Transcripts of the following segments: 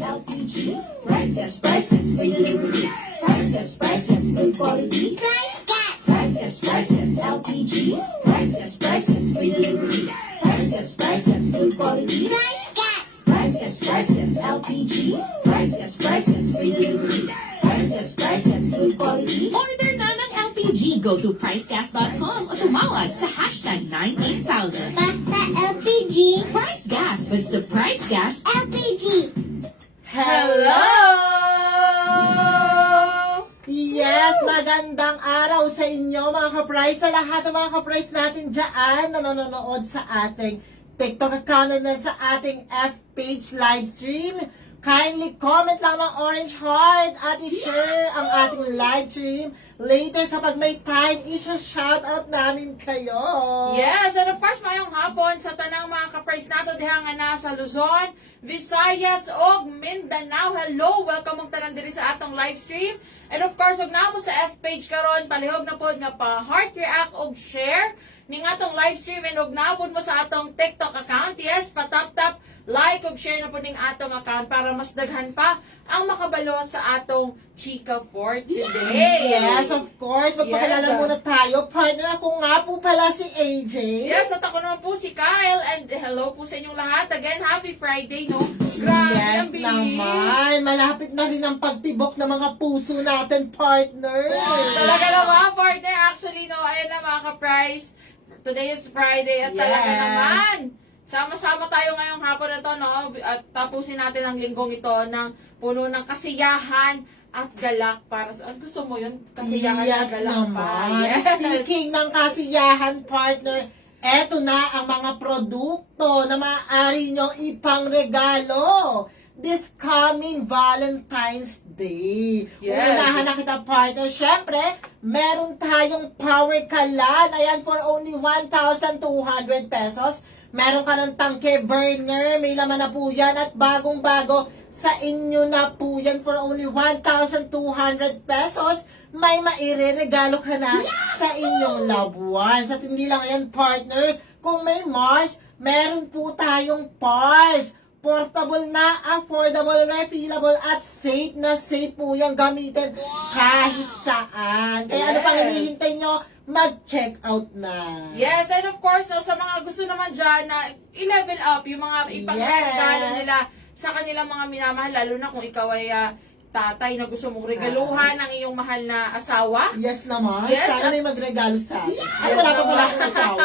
LPG. Priceless, free delivery. Priceless, good quality. Priceless, LPG. Priceless, free delivery. Priceless, good quality. Priceless, LPG. Priceless, free delivery. Priceless, good quality. Order na ng LPG. Go to pricegas.com o tumawag sa hashtag 98000. Basta LPG. Price Gas. Basta Price Gas. LPG. Hello! Yes, magandang araw sa inyo mga ka-price, sa lahat ng mga ka-price natin dyan na nanonood sa ating TikTok account and sa ating F-page live stream. Kindly comment lang ng orange heart at i-share ang ating live stream. Later, kapag may time, isa-shoutout namin kayo. Yes, and of course, mayong hapon sa tanang mga ka-price nato diha nga na sa Luzon, Visayas ug Mindanao. Hello, welcome mong tanan diri sa atong live stream. And of course, ug namo sa F-page karon, palihog na pod nga pa heart react ug share ning atong live stream, and ug naapod mo sa atong TikTok account. Yes, patap-tap, like ug share na po ning atong account para mas daghan pa ang makabalo sa atong chika for today. Yes, of course. Magpakilala Yes. muna tayo. Partner, ako nga po pala si AJ. Yes, at ako naman po si Kyle, and hello po sa inyong lahat. Again, happy Friday, no? Grabe, Yes ang bilis. naman. Malapit na rin ang pagtibok ng mga puso natin, partner. Talaga naman, partner. Actually, no, ayan na mga ka-price. Today is Friday, at talaga Yes. naman, sama-sama tayo ngayong hapon na to, no? At tapusin natin ang linggong ito ng puno ng kasiyahan at galak para sa... Gusto mo yun? Kasiyahan Yes at galak naman. pa. Yes. Speaking ng kasiyahan, partner, eto na ang mga produkto na maaari nyo ipangregalo this coming Valentine's Day. Yes. Unahan na kita, partner. Siyempre, meron tayong power kalan. Ayan, for only 1,200 pesos. Meron ka ng tangke burner. May laman na po yan. At bagong-bago, sa inyo na po yan for only 1,200 pesos. May maireregalo ka na sa inyong loved ones. At hindi lang yan, partner. Kung may Mars, meron po tayong Pars. Portable na, affordable, refillable, at safe na safe po yung gamitin kahit saan. Kaya ano pang Yes. hinihintay nyo? Mag-check out na. Yes, and of course, no, sa mga gusto naman dyan na i-level up yung mga ipangregalo Yes. nila sa kanilang mga minamahal, lalo na kung ikaw ay tatay na gusto mong regaluhan ng iyong mahal na asawa. Yes naman. Yes, Sana at- may magregalo sa akin. Ay, wala pa pala akong asawa.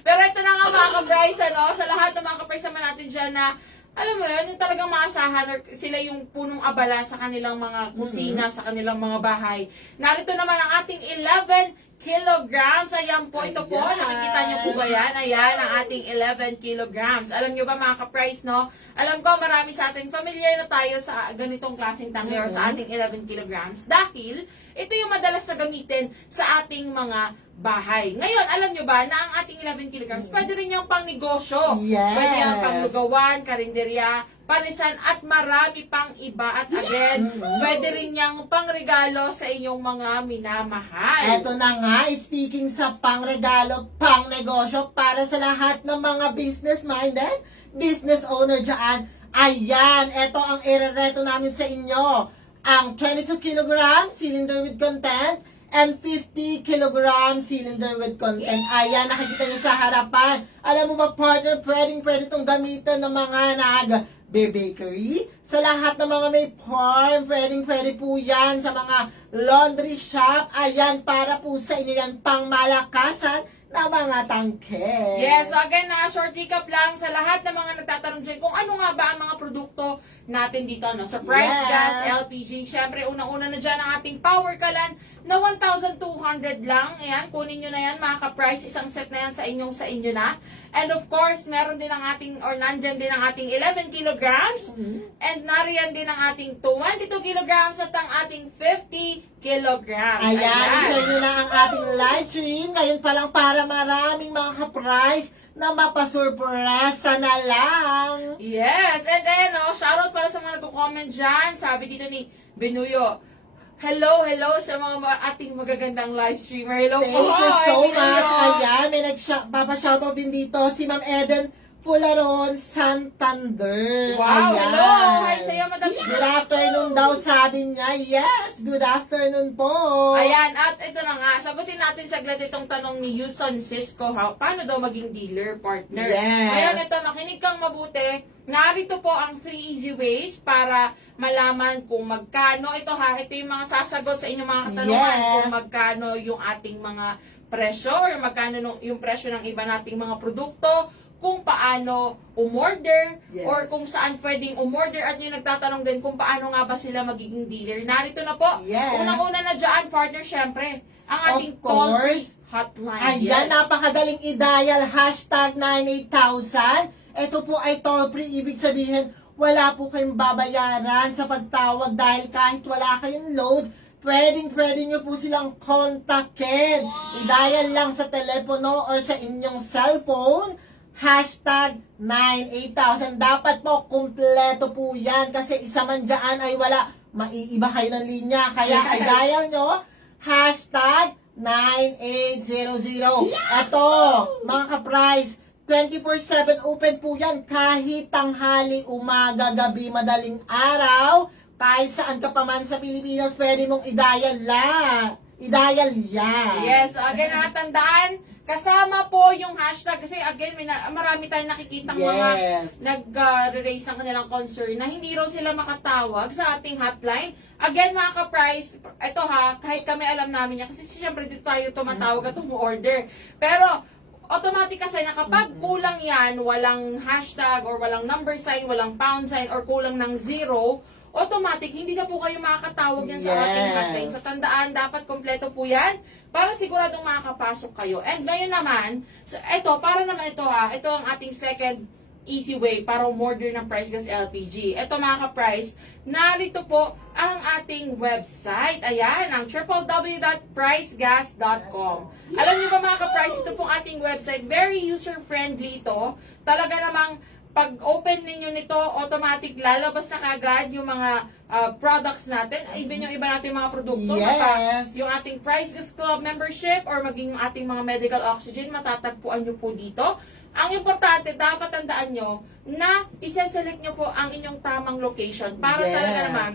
Pero ito na nga mga ka-Bryce, ano, sa lahat ng mga ka-Bryce naman natin dyan na, alam mo yun, yung talagang maasahan or sila yung punong abala sa kanilang mga kusina, sa kanilang mga bahay. Narito naman ang ating 11 kilograms. Ayan po, ito po. Ayan. Nakikita niyo po ba yan? Ayan, ang ating 11 kilograms. Alam niyo ba mga ka-price, no? Alam ko, marami sa atin familiar na tayo sa ganitong klaseng tangke or sa ating 11 kilograms. Dahil, ito yung madalas na gamitin sa ating mga bahay. Ngayon, alam nyo ba na ang ating 11 kilograms, pwede rin yung pang negosyo. Yes. Pwede yung pang lugawan, karinderya, parisan, at marami pang iba. At again, pwede rin yung pangregalo sa inyong mga minamahal. Eto na nga, speaking sa pangregalo, pang negosyo para sa lahat ng mga business-minded, business owner dyan. Ayan, ito ang irereto namin sa inyo. Ang 22 kilogram cylinder with content and 50 kilogram cylinder with content. Ayan, nakikita niyo sa harapan. Alam mo ba, partner, pwede itong gamitin ng mga nag-bakery. Sa lahat ng mga may farm, pwede po yan. Sa mga laundry shop, ayan, para po sa inyo yan, pang malakasan na mga tangke. Yes, so again, short recap lang sa lahat ng mga nagtatanong dyan kung ano nga ba ang mga produkto natin dito, no? Sa Price Yes. Gas, LPG, syempre, unang-una na dyan ang ating power kalan na 1,200 lang. Ayan, kunin nyo na yan, mga ka-price. Isang set na yan sa inyo na. And of course, meron din ang ating, or nandyan din ang ating 11 kilograms. And nariyan din ang ating 22 kilograms at ang ating 50 kilograms. Ayan, i-share nyo na ang ating live stream. Ngayon pa lang para maraming mga ka-price na mapasurpresa na lang. Yes, and then, shoutout para sa mga nagko-comment dyan. Sabi dito ni Benuyo, hello sa mga ating magagandang live streamer. Hello Thank po. you so Benuyo. much. Ayan, may nagpapa-shoutout din dito si Ma'am Eden Fularon Santander. Wow, Ayan. hello. Hi sa'yo, Madam. Good afternoon daw, sabi niya. Yes, good afternoon po. Ayan, at ito na nga, sagutin natin saglit itong tanong ni Yuson Cisco, paano daw maging dealer partner? Yes. Ngayon, ito, makinig kang mabuti. Narito po ang 3 easy ways para malaman kung magkano. Ito yung mga sasagot sa inyong mga katanungan Yes. kung magkano yung ating mga presyo or magkano yung presyo ng iba nating mga produkto, kung paano umorder, Yes. or kung saan pwedeng umorder, at yung nagtatanong din kung paano nga ba sila magiging dealer. Narito na po. Yes. Unang-una na dyan, partner, syempre, ang ating Of course. toll-free hotline. Ayan, napakadaling i-dial, hashtag 98,000. Ito po ay toll-free, ibig sabihin, wala po kayong babayaran sa pagtawag dahil kahit wala kayong load, pwede nyo po silang kontakin. I-dial lang sa telepono or sa inyong cellphone, hashtag 98,000. Dapat po, kumpleto po yan kasi isa man dyan ay wala. Maiiba kayo ng linya. Kaya i-dial nyo, hashtag 9800. Ito, mga ka-price, 24/7 open po yan. Kahit tanghali, umaga, gabi, madaling araw, kahit saan ka pa man sa Pilipinas, pwede mong i-dial yan. Yes, so again, tandaan, kasama po yung hashtag kasi again, marami tayong nakikitang mga Yes. nag-raise ng kanilang concern na hindi raw sila makatawag sa ating hotline. Again, mga ka-price, ito kahit kami alam namin yan kasi siyempre dito tayo tumatawag at umu-order. Pero, automatic kasi na kapag kulang yan, walang hashtag or walang number sign, walang pound sign or kulang ng 0, automatic, hindi na po kayo makakatawag yan sa ating Yes. hotline. Sa tandaan, dapat kompleto po yan para siguradong makakapasok kayo. And ngayon naman, para naman ito ang ating second easy way para umorder ng Price Gas LPG. Ito mga ka-price, narito po ang ating website. Ayan, ang www.pricegas.com. Alam niyo ba mga ka-price, ito pong ating website, very user-friendly ito. Talaga namang pag open ninyo nito, automatic lalabas na kagad yung mga products natin, even yung iba natin mga produkto. Yes. Yung ating Price Gas Club membership or maging yung ating mga medical oxygen, matatagpuan nyo po dito. Ang importante, dapat tandaan nyo na isa-select nyo po ang inyong tamang location para Yes. talaga naman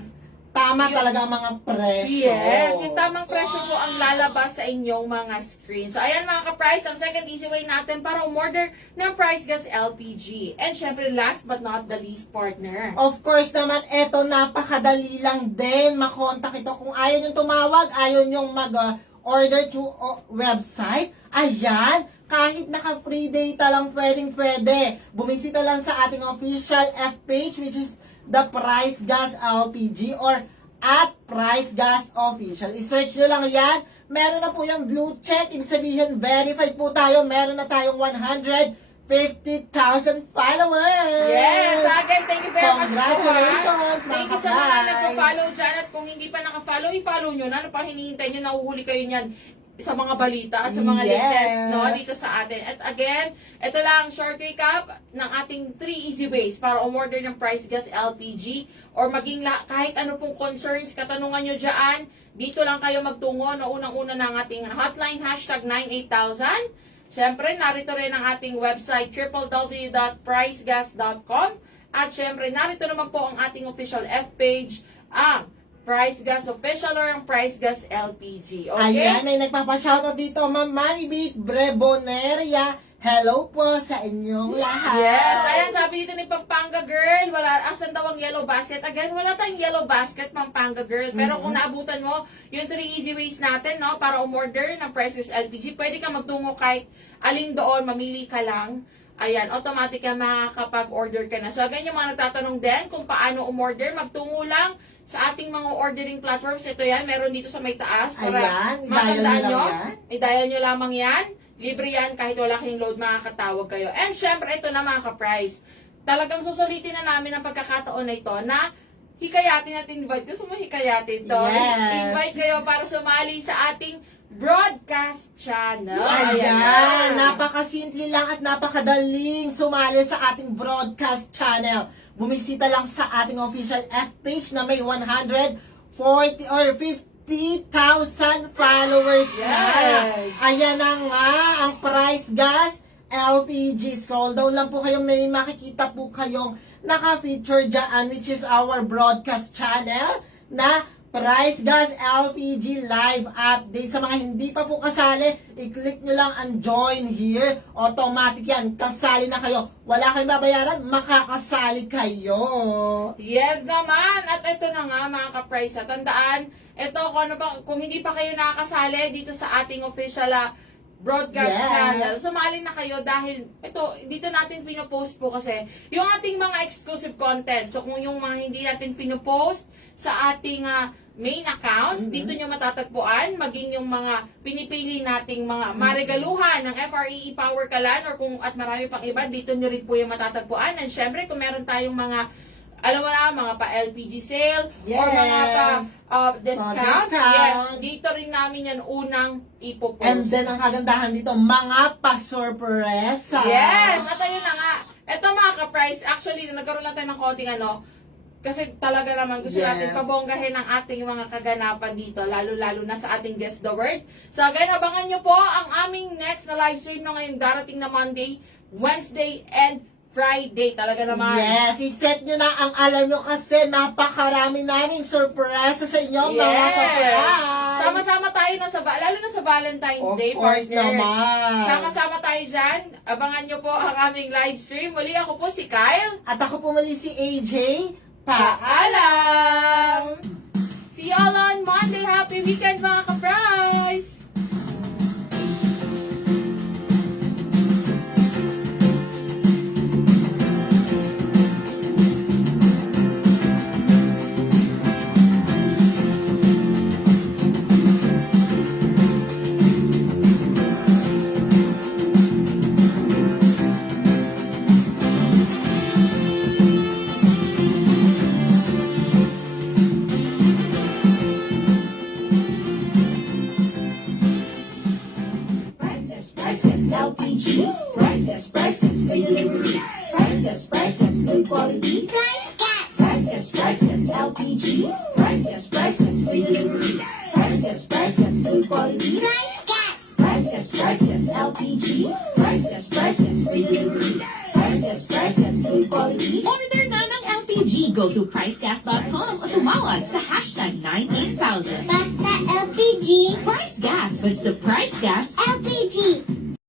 Tama Yung- talaga ang mga presyo. yes, yung tamang presyo po ang lalabas sa inyong mga screen. So, ayan mga ka-price, ang second easy way natin para umorder ng Price Gas LPG. And syempre, last but not the least, partner. Of course naman, eto napakadali lang din makontak ito. Kung ayaw nyo tumawag, ayaw nyo mag-order through website, ayan, kahit naka-free data lang pwede. Bumisita lang sa ating official F-page, which is the Price Gas LPG or at Price Gas Official. I-search nyo lang yan. Meron na po yung blue check. Ibig sabihin, verified po tayo. Meron na tayong 150,000 followers. Yes, again, thank you very much po. Congratulations, Thank you mga sa mga ka-price. nagpa-follow dyan. At kung hindi pa naka-follow, i-follow nyo na. Ano pa hinihintay nyo? Nahuhuli kayo niyan sa mga balita at sa mga Yes. latest dito sa atin. At again, ito lang short recap ng ating 3 easy ways para umorder ng Price Gas LPG or maging kahit ano pong concerns, katanungan nyo dyan, dito lang kayo magtungo na unang-una ng ating hotline, hashtag 98,000. Siyempre, narito rin ang ating website, www.pricegas.com At syempre, narito naman po ang ating official F-page, ang Price Gas Official or ang Price Gas LPG. Okay? Ayan, may nagpapashoutout dito, Ma'am Maribik Breboneria. Hello po sa inyong lahat. Yes, ayan, sabi dito ni Pampanga Girl, asan daw ang yellow basket? Again, wala tayong yellow basket, Pampanga Girl. Pero kung naabutan mo, yung 3 easy ways natin, no, para umorder ng Price Gas LPG, pwede ka magtungo kahit alin doon, mamili ka lang. Ayan, automatic ka makakapag-order ka na. So, again, yung mga nagtatanong din kung paano umorder, magtungo lang sa ating mga ordering platforms. Ito yan, meron dito sa may taas. Para Ayan, matandaan dial nyo nyo. lang yan. I-dial nyo lamang yan. Libre yan, kahit wala kayong load, makakatawag kayo. And syempre, ito na mga ka-price. Talagang susulitin na namin ang pagkakataon na ito na hikayatin natin, invite. Gusto mo hikayatin to? Yes. Invite kayo para sumali sa ating broadcast channel. Ayan, napakasimple lang at napakadaling sumali sa ating broadcast channel. Bumisita lang sa ating official F-page na may 140 or 50,000 followers na. Yes. Ayan na nga, ang Price Gas LPG. Scroll down lang po kayo, may makikita po kayong naka-feature dyan, which is our broadcast channel na Price Gas LPG Live Update. Sa mga hindi pa po kasali, i-click nyo lang ang join here. Automatic yan. Kasali na kayo. Wala kayong babayaran, makakasali kayo. Yes naman! At ito na nga mga ka-price. Tandaan, ito kung hindi pa kayo nakakasali dito sa ating official broadcast Yes. channel, sumali na kayo dahil ito, dito natin pinopost po kasi yung ating mga exclusive content. So kung yung mga hindi natin pinopost sa ating main accounts, dito nyo matatagpuan, maging yung mga pinipili nating mga maregaluhan ng FREE Power Kalan or kung at marami pang iba, dito nyo rin po yung matatagpuan. And syempre, kung meron tayong mga, alam mo na, mga pa-LPG sale or mga pa-discount, yes, dito rin namin yan unang ipopost. And then, ang kagandahan dito, mga pa-sorpresa. Yes! At ayun na nga. Ito mga ka-price, actually, nagkaroon lang tayo ng konting kasi talaga naman gusto Yes. natin pabonggahin ang ating mga kaganapan dito, lalo-lalo na sa ating Guess the Word. So again, abangan nyo po ang aming next na live stream na ngayong darating na Monday, Wednesday, and Friday. Talaga naman. Yes, iset nyo na ang alam nyo kasi napakarami naming sorpresa sa inyo, mga Yes! kapatid. Sama-sama tayo lalo na sa Valentine's Of Day, course partner. naman. Sama-sama tayo dyan. Abangan nyo po ang aming live stream. Muli ako po si Kyle. At ako po muli si AJ. Paalam! See you all on Monday. Happy weekend mga ka-prize! Priceless LPG. Priceless free delivery. Priceless good quality. Priceless LPG. Priceless free delivery. Priceless good quality. Priceless LPG. Priceless free delivery. Priceless good quality. Order na ng LPG. Go to pricegas.com o tumawag sa hashtag 98000. Basta LPG. Price Gas. Basta Price Gas. LPG.